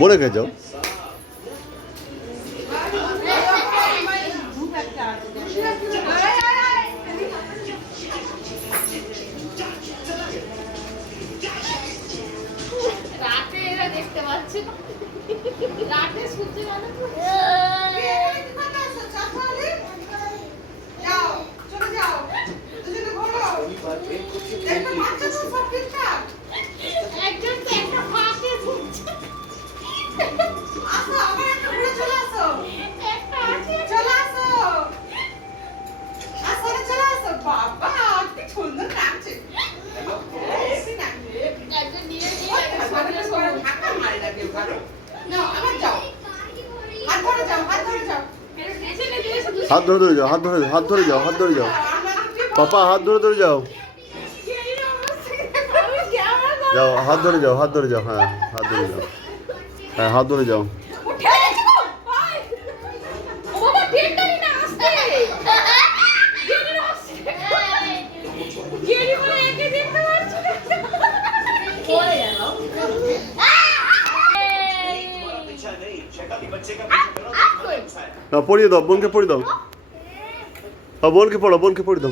মনে খেয়ে যাও। রাতে এরা দেখতে পাচ্ছে না, রাতে সূর্য আলো যাও চলে যাও দুজনে ঘোরো দেখো বাচ্চা তো সব ঠিকঠাক একজন তো একটা ফাঁকে ঘুরছে, আসো আবার একটা ঘুরে চলে আসো একটা আছে চলে আসো আসো রে চলে আসো বাবা কি সুন্দর লাগছে এই না একজন নিয়ে সামনে করে ঢাকা মারি লাগে ভালো না আবার যাও হাত ধরে যাও হাত ধরে যাও হাত ধরে ধরে যাও, হাত ধরে হাত ধরে যাও, হাত ধরে যাও। পাপা হাত ধরে ধরে যাও, যাও হাত ধরে যাও, হাত ধরে যাও। হ্যাঁ হাত ধরে যাও, হ্যাঁ হাত ধরে যাও। না পড়িয়ে দাও, বোনকে পড়িয়ে দাও। বোনকে পড়ো, বোনকে পড়িয়ে দাও।